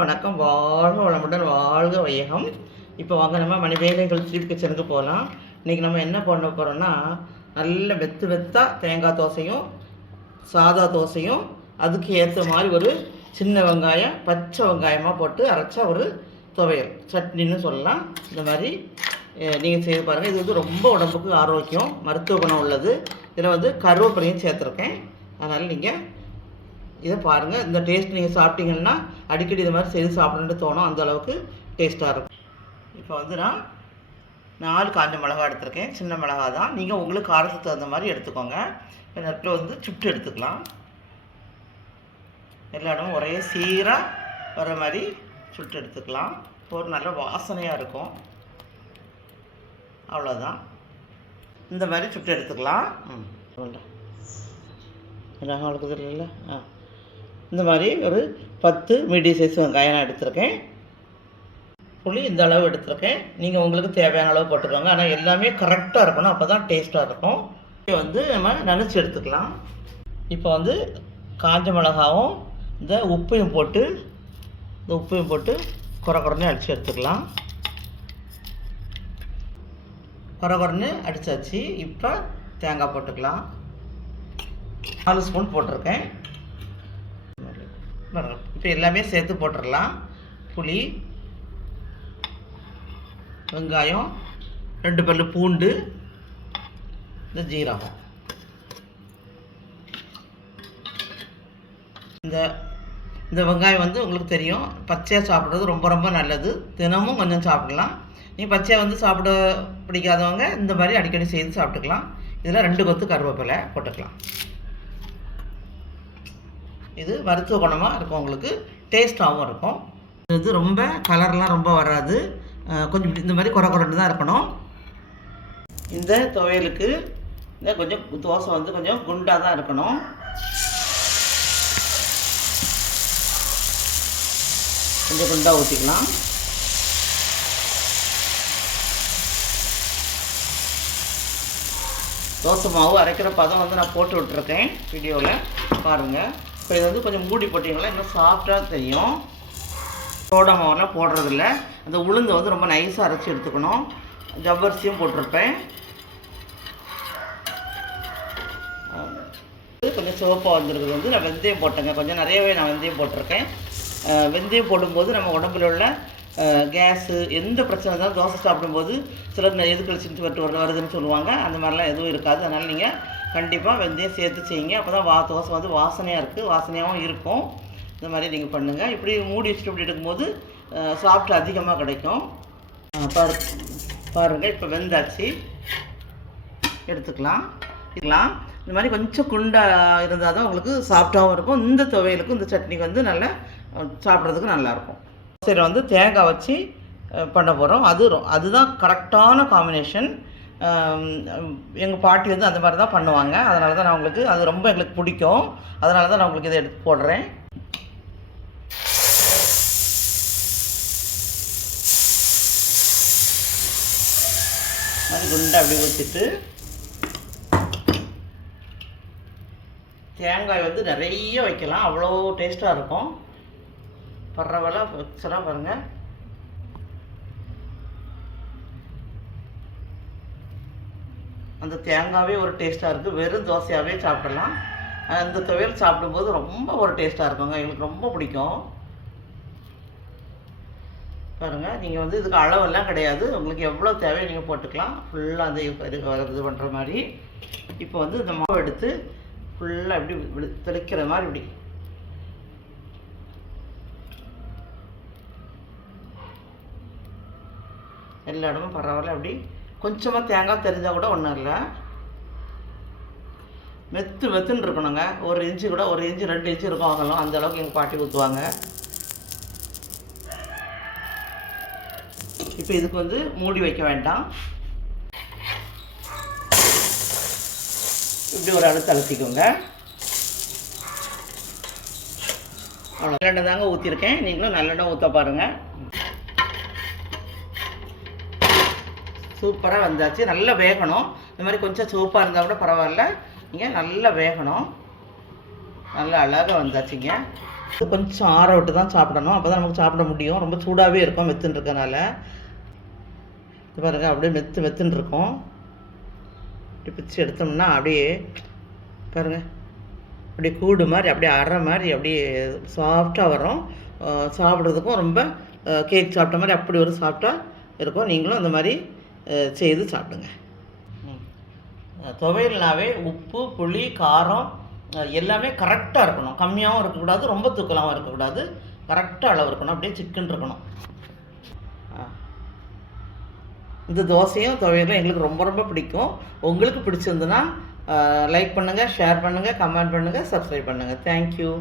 வணக்கம். வாழ்க வளமுடன், வாழ்க வையகம். இப்போ வாங்க நம்ம வேலைகள் ஸ்வீட் கிச்சனுக்கு போகலாம். இன்றைக்கி நம்ம என்ன பண்ண போகிறோன்னா, நல்ல வெத்தாக தேங்காய் தோசையும் சாதா தோசையும் அதுக்கு ஏற்ற மாதிரி ஒரு சின்ன வெங்காயம் பச்சை வெங்காயமாக போட்டு அரைச்சா ஒரு துவையல் சட்னின்னு சொல்லலாம். இந்த மாதிரி நீங்கள் செய்து பாருங்கள். இது வந்து ரொம்ப உடம்புக்கு ஆரோக்கியம், மருத்துவ குணம் உள்ளது. இதில் கருவேப்பிலையும் சேர்த்துருக்கேன். அதனால் நீங்கள் இதை பாருங்கள். இந்த டேஸ்ட் நீங்கள் சாப்பிட்டீங்கன்னா அடிக்கடி இது மாதிரி செய்து சாப்பிடணுன்னு தோணும். அந்த அளவுக்கு டேஸ்ட்டாக இருக்கும். இப்போ நான் 4 காஞ்ச மிளகா எடுத்துருக்கேன். சின்ன மிளகா தான். நீங்கள் உங்களுக்கு காரத்துக்கு தகுந்த மாதிரி எடுத்துக்கோங்க. நெட்டில் சுட்டு எடுத்துக்கலாம். எல்லா இடமும் ஒரே சீராக வர மாதிரி சுட்டு எடுத்துக்கலாம். ஒரு நல்ல வாசனையாக இருக்கும். அவ்வளோதான். இந்த மாதிரி சுட்டு எடுத்துக்கலாம். மிளகா இருக்குது இல்லை? இந்த மாதிரி ஒரு 10 மீடியம் சைஸ் வெங்காயம் நான் எடுத்திருக்கேன். புளி இந்த அளவு எடுத்திருக்கேன். நீங்கள் உங்களுக்கு தேவையான அளவு போட்டுக்கோங்க. ஆனால் எல்லாமே கரெக்டாக இருக்கணும், அப்போ தான் டேஸ்ட்டாக இருக்கும். இதை நம்ம நனைச்சி எடுத்துக்கலாம். இப்போ காஞ்ச மிளகாவும் இந்த உப்பையும் போட்டு குறைன்னு அடித்து எடுத்துக்கலாம். குறைன்னு அடித்தாச்சு. இப்போ தேங்காய் போட்டுக்கலாம். 4 ஸ்பூன் போட்டிருக்கேன். இப்போ எல்லாமே சேர்த்து போட்டுடலாம். புளி, வெங்காயம், 2 பல்லு பூண்டு, இந்த ஜீரகம். இந்த வெங்காயம் உங்களுக்கு தெரியும், பச்சையாக சாப்பிட்றது ரொம்ப ரொம்ப நல்லது. தினமும் கொஞ்சம் சாப்பிடலாம். நீங்கள் பச்சையாக சாப்பிட பிடிக்காதவங்க இந்த மாதிரி அடிக்கடி செய்து சாப்பிட்டுக்கலாம். இதில் 2 கொத்து கருவேப்பிலை போட்டுக்கலாம். இது மருத்துவ குணமாக இருக்கும், உங்களுக்கு டேஸ்ட்டாகவும் இருக்கும். இது ரொம்ப கலர்லாம் ரொம்ப வராது, கொஞ்சம் இந்த மாதிரி குறைன்னு தான் இருக்கணும். இந்த துவையலுக்கு கொஞ்சம் தோசை கொஞ்சம் குண்டாக தான் இருக்கணும். கொஞ்சம் குண்டாக ஊற்றிக்கலாம். தோசை மாவு அரைக்கிற பதம் நான் போட்டு விட்டுருக்கேன் வீடியோவில் பாருங்கள். இப்போ இதை கொஞ்சம் மூடி போட்டிங்கன்னா இன்னும் சாஃப்டாக தெரியும். சோடா மாவெல்லாம் போடுறதில்ல. அந்த உளுந்து ரொம்ப நைஸாக அரைச்சி எடுத்துக்கணும். ஜவ்வரிசியும் போட்டிருப்பேன். கொஞ்சம் சிவப்பாக வந்துருக்குது. நான் வெந்தயம் போட்டேங்க. கொஞ்சம் நிறையவே நான் வெந்தயம் போட்டிருக்கேன். வெந்தயம் போடும்போது நம்ம உடம்புல உள்ள கேஸு எந்த பிரச்சனை இருந்தாலும் தோசை சாப்பிடும்போது சிலர் எது கழிச்சுட்டு வருதுன்னு சொல்லுவாங்க. அந்த மாதிரிலாம் எதுவும் இருக்காது. அதனால் நீங்கள் கண்டிப்பாக வெந்தயம் சேர்த்து செய்யுங்க. அப்போ தான் தோசை வாசனையாக இருக்குது, வாசனையாகவும் இருக்கும். இந்த மாதிரி நீங்கள் பண்ணுங்கள். இப்படி மூடி வச்சுட்டு இப்படி எடுக்கும்போது சாப்பிட்டு அதிகமாக கிடைக்கும். பாருங்கள். இப்போ வெந்தாச்சு, எடுத்துக்கலாம். இந்த மாதிரி கொஞ்சம் குண்டாக இருந்தால் தான் உங்களுக்கு சாஃப்டாகவும் இருக்கும். இந்த துவையலுக்கும் இந்த சட்னிக்கு நல்லா சாப்பிட்றதுக்கு நல்லாயிருக்கும். சரி, தேங்காய் வச்சு பண்ண போகிறோம். அதுதான் கரெக்டான காம்பினேஷன். எங்கள் பாட்டி அந்த மாதிரி தான் பண்ணுவாங்க. அதனால தான் நான் உங்களுக்கு அது ரொம்ப எங்களுக்கு பிடிக்கும். அதனால தான் நான் உங்களுக்கு இதை எடுத்து போடுறேன். அது குண்டை அப்படி ஊற்றிட்டு தேங்காய் நிறைய வைக்கலாம். அவ்வளோ டேஸ்ட்டாக இருக்கும். பரவாயில்ல வச்சலாம் பாருங்கள். அந்த தேங்காவே ஒரு டேஸ்ட்டாக இருக்குது. வெறும் தோசையாகவே சாப்பிடலாம். அந்த துவையல் சாப்பிடும்போது ரொம்ப ஒரு டேஸ்ட்டாக இருக்குங்க. எங்களுக்கு ரொம்ப பிடிக்கும். பாருங்கள். நீங்கள் இதுக்கு அளவெல்லாம் கிடையாது. உங்களுக்கு எவ்வளோ தேவையோ நீங்கள் போட்டுக்கலாம். ஃபுல்லாக அந்த இது பண்ணுற மாதிரி. இப்போ இந்த மாவு எடுத்து ஃபுல்லாக இப்படி தெளிக்கிற மாதிரி இப்படி எல்லா இடமும் பரவாயில்ல. அப்படி கொஞ்சமாக தேங்காய் தெரிஞ்சால் கூட ஒன்றும் இல்லை. மெத்துன்னு இருக்கணுங்க. 1 இன்ச்சு கூட 1 இன்ச்சு 2 இன்ச்சு இருக்கும் ஆகலாம். அந்த அளவுக்கு எங்கள் பாட்டி ஊற்றுவாங்க. இப்போ இதுக்கு மூடி வைக்க வேண்டாம். இப்படி ஒரு அழுத்து அழுத்திக்கோங்க. அவ்வளோ. நல்லெண்ணெய் தாங்க ஊற்றிருக்கேன். நீங்களும் நல்லெண்ணெய் ஊற்ற பாருங்கள். சூப்பராக வந்தாச்சு. நல்லா வேகணும். இந்த மாதிரி கொஞ்சம் சூப்பாக இருந்தால் கூட பரவாயில்ல. நீங்கள் நல்லா வேகணும். நல்லா அழகாக வந்தாச்சுங்க. கொஞ்சம் ஆற விட்டு தான் சாப்பிடணும், அப்போ தான் நமக்கு சாப்பிட முடியும். ரொம்ப சூடாகவே இருக்கும் மெத்துன்னு இருக்கனால. இது பாருங்கள் அப்படியே மெத்துன்னு இருக்கும். இப்படி பிச்சு எடுத்தோம்னா அப்படியே பாருங்கள், அப்படியே கூடு மாதிரி அப்படியே அரை மாதிரி அப்படியே சாஃப்டாக வரும். சாப்பிட்றதுக்கும் ரொம்ப கேக் சாப்பிட்ட மாதிரி அப்படி ஒரு சாஃப்டாக இருக்கும். நீங்களும் அந்த மாதிரி செய்து சாப்பிடுங்க. துவையல்னாவே உப்பு, புளி, காரம் எல்லாமே கரெக்டாக இருக்கணும். கம்மியாகவும் இருக்கக்கூடாது, ரொம்ப தூக்கலாகவும் இருக்கக்கூடாது. கரெக்டாக அளவு இருக்கணும். அப்படியே சிக்கன் இருக்கணும். இந்த தோசையும் துவையலும் எங்களுக்கு ரொம்ப ரொம்ப பிடிக்கும். உங்களுக்கு பிடிச்சிருந்துன்னா லைக் பண்ணுங்கள், ஷேர் பண்ணுங்கள், கமெண்ட் பண்ணுங்கள், சப்ஸ்கிரைப் பண்ணுங்கள். தேங்க்யூ.